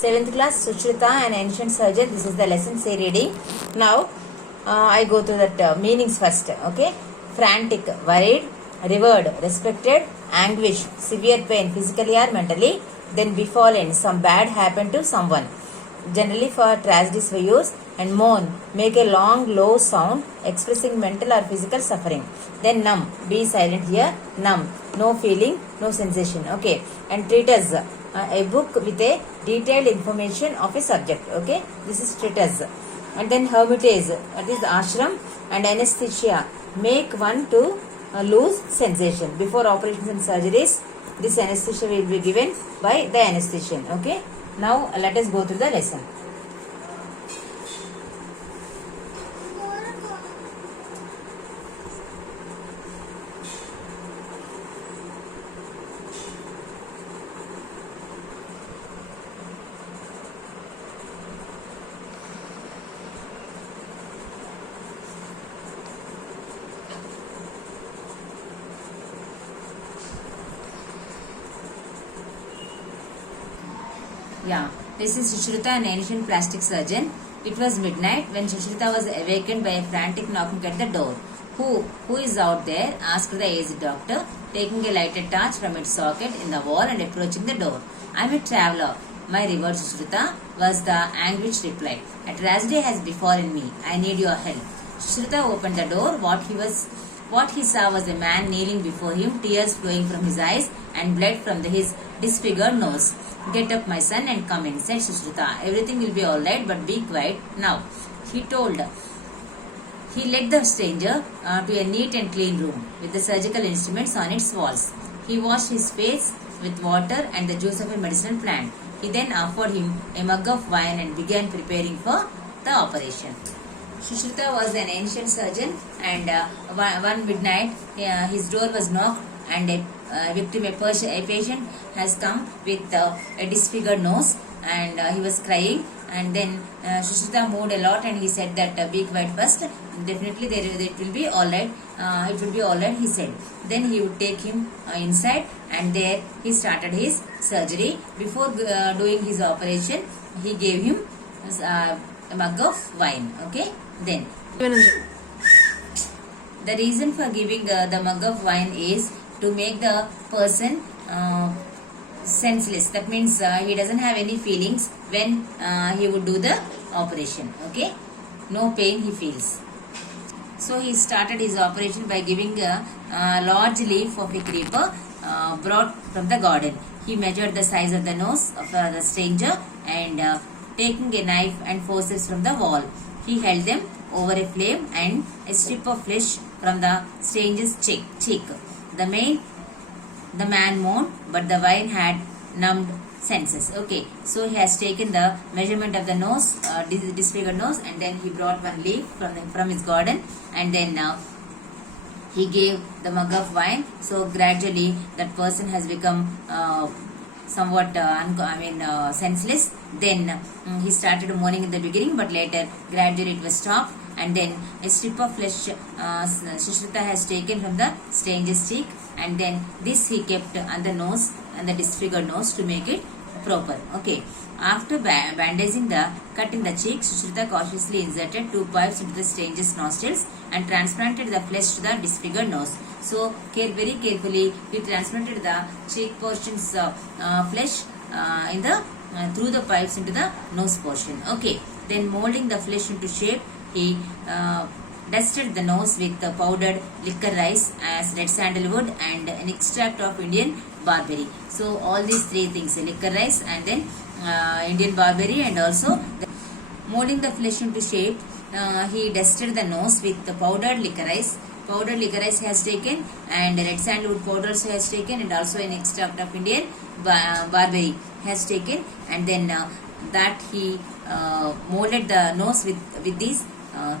7th class, Suchrita, an ancient surgeon. This is the lesson, say reading. Now, I go to that meanings first. Okay. Frantic, worried, revered, respected, anguish, severe pain, physically or mentally. Then befallen, some bad happened to someone. Generally for tragedies we use. And moan, make a long low sound expressing mental or physical suffering. Then numb, be silent here. Numb, no feeling, no sensation. Okay. And treatise, a book with a detailed information of a subject. Okay, this is treatise. And then hermitage, that is the ashram. And anesthesia, make one to lose sensation. Before operations and surgeries, this anesthesia will be given by the anesthetician. Okay, now let us go through the lesson. Yeah, this is Suchrita, an ancient plastic surgeon. It was midnight when Suchrita was awakened by a frantic knocking at the door. Who is out there? Asked the aged doctor, taking a lighted torch from its socket in the wall and approaching the door. I'm a traveler, my revered Suchrita, was the anguished reply. A tragedy has befallen me. I need your help. Suchrita opened the door. What he saw was a man kneeling before him, tears flowing from his eyes and blood from his disfigured nose. Get up, my son, and come in, said Suchrita. Everything will be all right, but be quiet now, he told. He led the stranger to a neat and clean room with the surgical instruments on its walls. He washed his face with water and the juice of a medicinal plant. He then offered him a mug of wine and began preparing for the operation. Suchrita was an ancient surgeon, and one midnight his door was knocked, and a victim, a patient has come with a disfigured nose, and he was crying. And then Suchrita moved a lot, and he said that be quiet first. Definitely it will be all right. It will be all right, he said. Then he would take him inside, and there he started his surgery. Before doing his operation, he gave him a mug of wine. Okay. Then the reason for giving the mug of wine is to make the person senseless. That means he doesn't have any feelings when he would do the operation. Okay, no pain he feels. So he started his operation by giving a large leaf of a creeper brought from the garden. He measured the size of the nose of the stranger, and taking a knife and forceps from the wall, he held them over a flame and a strip of flesh from the stranger's cheek. The man moaned, but the wine had numbed senses. Okay, so he has taken the measurement of the nose, disfigured nose, and then he brought one leaf from his garden, and then he gave the mug of wine. So gradually that person has become somewhat senseless. Then he started moaning in the beginning, but later gradually it was stopped, and then a strip of flesh Suchrita has taken from the stranger's cheek, and then this he kept on the nose and the disfigured nose to make it proper. Okay, after bandaging the cut in the cheek, Suchrita cautiously inserted 2 pipes into the stranger's nostrils and transplanted the flesh to the disfigured nose. So very carefully he transplanted the cheek portion's flesh through the pipes into the nose portion. Okay, then molding the flesh into shape, he dusted the nose with powdered liquor rice as red sandalwood and an extract of Indian barberry. So all these 3 things, liquor rice and then Indian barberry, and also molding the flesh into shape, he dusted the nose with the powdered liquor rice. Powdered liquor rice has taken, and red sandalwood powder also has taken, and also an extract of Indian barberry has taken, and then that he molded the nose with these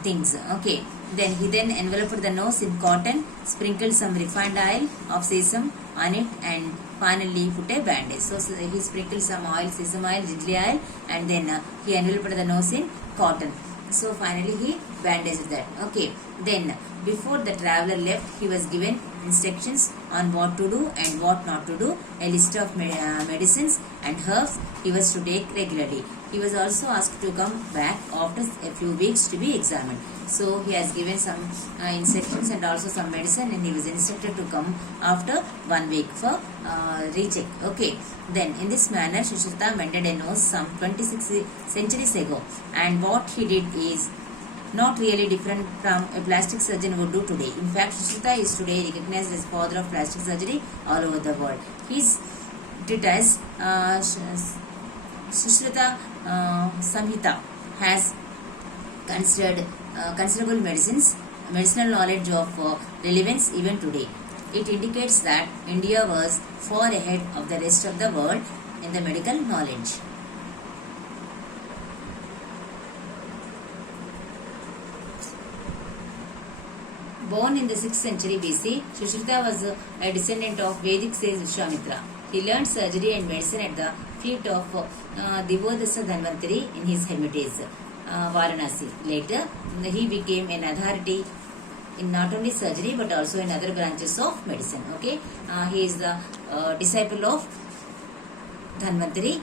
things. Okay, then he enveloped the nose in cotton, sprinkled some refined oil of sesame on it, and finally put a bandage. So he sprinkled some oil, sesame oil, ginger oil, and then he enveloped the nose in cotton. So finally he bandaged that. Okay, then Before the traveler left, he was given instructions on what to do and what not to do, a list of medicines and herbs he was to take regularly. He was also asked to come back after a few weeks to be examined. So he has given some instructions and also some medicine, and he was instructed to come after 1 week for recheck. Okay. Then in this manner, Sushruta mended a nose some 26 centuries ago, and what he did is not really different from a plastic surgeon would do today. In fact, Sushruta is today recognized as father of plastic surgery all over the world. His treatise Sushruta Samhita has considered considerable medicinal knowledge of relevance even today. It indicates that India was far ahead of the rest of the world in the medical knowledge. Born in the 6th century BC, Sushruta was a descendant of Vedic sage Vishwamitra. He learned surgery and medicine at the feet of Divodasa Dhanvantari in his hermitage, Varanasi. Later, he became an authority in not only surgery but also in other branches of medicine. Okay, he is the disciple of Dhanvantari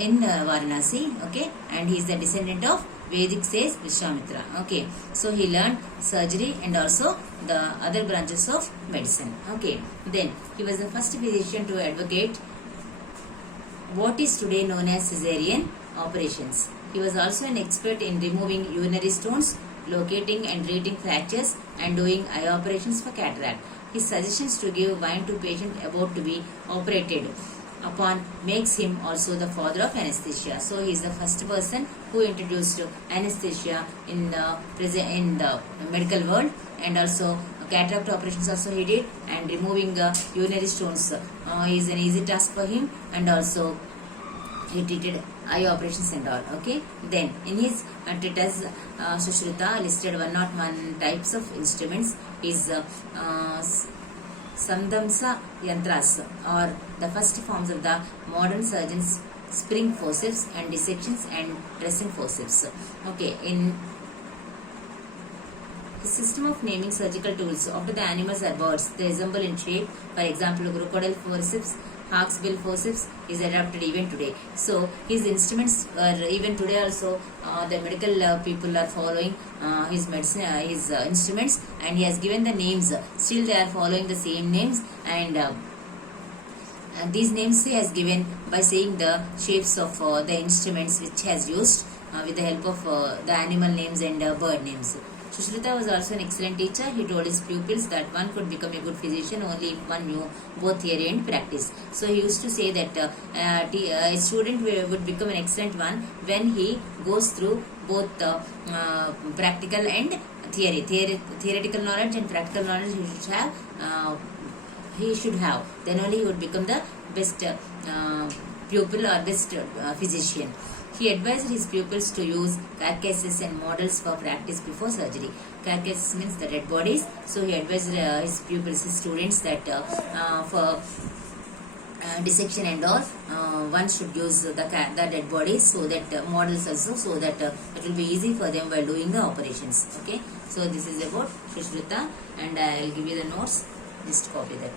in Varanasi. Okay, and he is the descendant of Vedic sage Vishwamitra. Okay, so he learned surgery and also the other branches of medicine. Okay, then he was the first physician to advocate what is today known as cesarean operations. He was also an expert in removing urinary stones, locating and treating fractures, and doing eye operations for cataract. His suggestions to give wine to patient about to be operated upon makes him also the father of anesthesia. So he is the first person who introduced anesthesia in the medical world, and also cataract operations also he did, and removing urinary stones is an easy task for him, and also he treated eye operations and all. Okay, then in his treatise Sushruta listed 101 types of instruments. Is Sandamsa Yantras, or the first forms of the modern surgeon's spring forceps and dissections and dressing forceps. Okay, in his system of naming surgical tools after the animals are birds, they resemble in shape. For example, crocodile forceps, hawk's bill forceps is adapted even today. So his instruments are even today also the medical people are following his medicine, his instruments, and he has given the names. Still they are following the same names, and these names he has given by saying the shapes of the instruments which he has used with the help of the animal names and bird names. Sushruta was also an excellent teacher. He told his pupils that one could become a good physician only if one knew both theory and practice. So he used to say that a student would become an excellent one when he goes through both practical and theoretical knowledge and practical knowledge he should have. Then only he would become the best pupil or best physician. He advised his pupils to use carcasses and models for practice before surgery. Carcasses means the dead bodies. So he advised his pupils, his students, that for dissection and all, one should use the dead bodies, so that models also, so that it will be easy for them while doing the operations. Okay. So this is about Sushruta, and I will give you the notes. Just copy that.